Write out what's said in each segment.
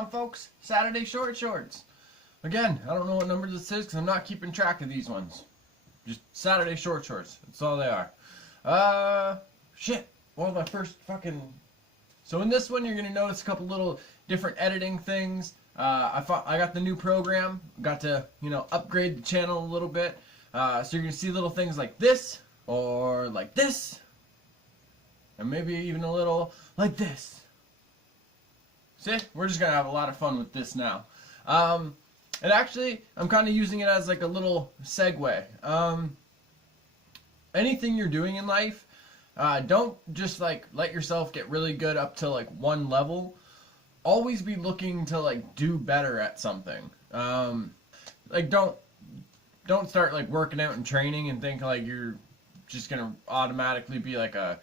on, folks? Saturday Short Shorts. Again, I don't know what number this is because I'm not keeping track of these ones. Just Saturday Short Shorts. That's all they are. Shit. What was my first fucking... So in this one, you're going to notice a couple little different editing things. I got the new program. Got to, upgrade the channel a little bit. So you're going to see little things like this, or like this, and maybe even a little like this. See? We're just going to have a lot of fun with this now. And actually, I'm kind of using it as like a little segue. Anything you're doing in life, don't just like let yourself get really good up to like one level. Always be looking to like do better at something. Like don't start like working out and training and think like you're just gonna automatically be like a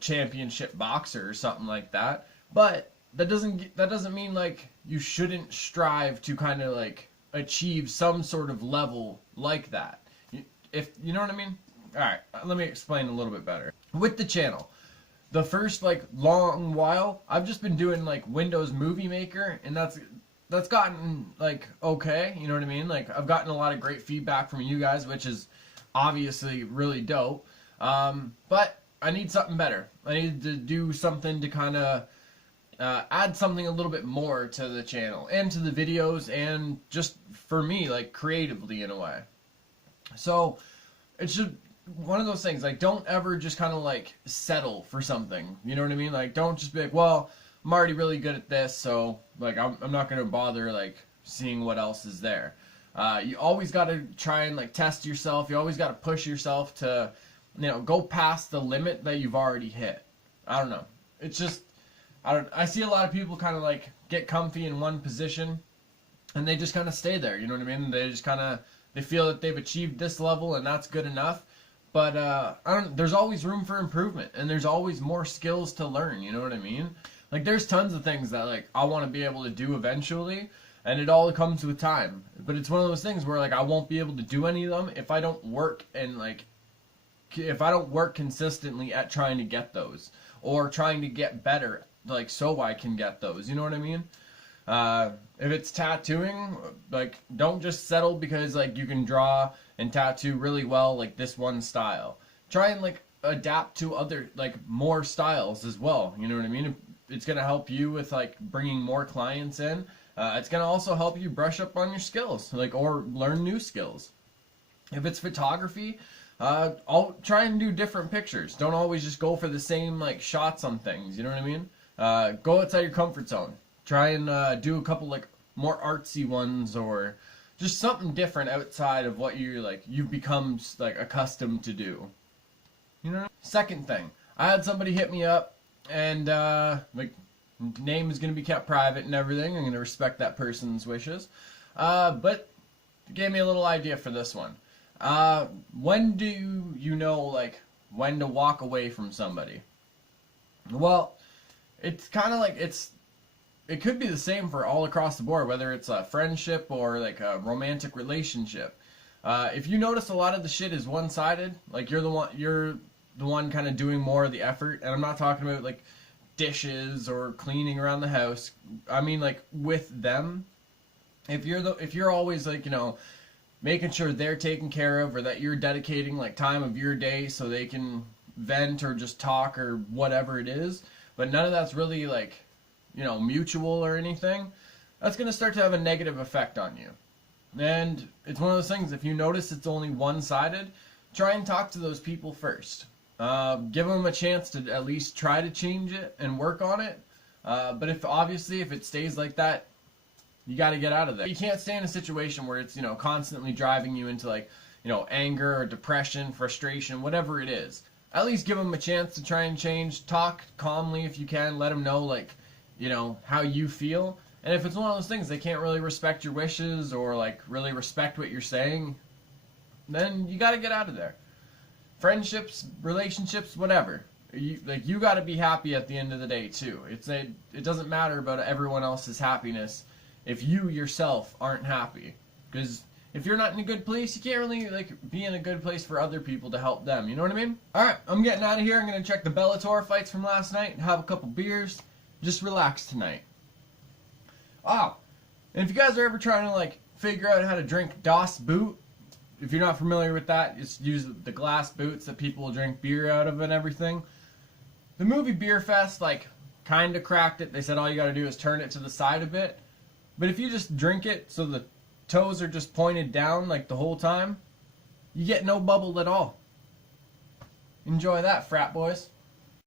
championship boxer or something like that. But that doesn't mean like you shouldn't strive to kind of like achieve some sort of level like that. If you know what I mean? Alright, let me explain a little bit better. With the channel, the first like long while, I've just been doing like Windows Movie Maker, and that's gotten like okay, you know what I mean? Like I've gotten a lot of great feedback from you guys, which is obviously really dope. But I need something better. I need to do something to kind of add something a little bit more to the channel and to the videos, and just for me, like creatively in a way. So it's just one of those things, like don't ever just kind of like settle for something, you know what I mean? Like don't just be like, well, I'm already really good at this, so like I'm not gonna bother like seeing what else is there. You always got to try and like test yourself. You always got to push yourself to go past the limit that you've already hit. I don't know, it's just I see a lot of people kind of like get comfy in one position and they just kind of stay there, you know what I mean? They just kind of they feel that they've achieved this level and that's good enough. But there's always room for improvement, and there's always more skills to learn, you know what I mean? Like there's tons of things that like I want to be able to do eventually, and it all comes with time. But it's one of those things where like I won't be able to do any of them if I don't work and like if I don't work consistently at trying to get those, or trying to get better, like so I can get those, you know what I mean? If it's tattooing, like don't just settle because like you can draw and tattoo really well like this one style. Try and like adapt to other like more styles as well, you know what I mean? It's gonna help you with like bringing more clients in. It's gonna also help you brush up on your skills, like, or learn new skills. If it's photography, I'll try and do different pictures. Don't always just go for the same like shots on things, you know what I mean? Go outside your comfort zone. Try and do a couple like more artsy ones, or just something different outside of what you've become like accustomed to do. You know? Second thing, I had somebody hit me up, and like name is gonna be kept private and everything. I'm gonna respect that person's wishes. But gave me a little idea for this one. When do you know like when to walk away from somebody? Well, it's kind of like it could be the same for all across the board, whether it's a friendship or like a romantic relationship. If you notice a lot of the shit is one-sided, like you're the one kind of doing more of the effort, and I'm not talking about like dishes or cleaning around the house. I mean like with them. If you're always like, making sure they're taken care of, or that you're dedicating like time of your day so they can vent or just talk or whatever it is, but none of that's really like mutual or anything, that's going to start to have a negative effect on you. And it's one of those things, if you notice it's only one-sided, try and talk to those people first. Give them a chance to at least try to change it and work on it. But if it stays like that, you got to get out of there. You can't stay in a situation where it's, constantly driving you into like, anger or depression, frustration, whatever it is. At least give them a chance to try and change. Talk calmly if you can. Let them know like, how you feel. And if it's one of those things they can't really respect your wishes or like really respect what you're saying, then you got to get out of there. Friendships, relationships, whatever. You got to be happy at the end of the day too. It doesn't matter about everyone else's happiness if you yourself aren't happy. Because if you're not in a good place, you can't really like be in a good place for other people to help them. You know what I mean? All right, I'm getting out of here. I'm gonna check the Bellator fights from last night and have a couple beers. Just relax tonight. Oh, and if you guys are ever trying to like figure out how to drink Das Boot, if you're not familiar with that, just use the glass boots that people will drink beer out of and everything. The movie Beer Fest like kind of cracked it. They said all you got to do is turn it to the side a bit. But if you just drink it so the toes are just pointed down like the whole time, you get no bubble at all. Enjoy that, frat boys.